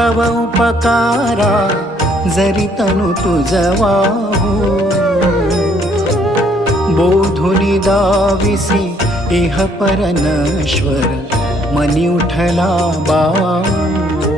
तव उपकारा जरी तनु तुझ वाहू बोधुनी दाविसी इह पर नश्वर मनी उठला बाऊ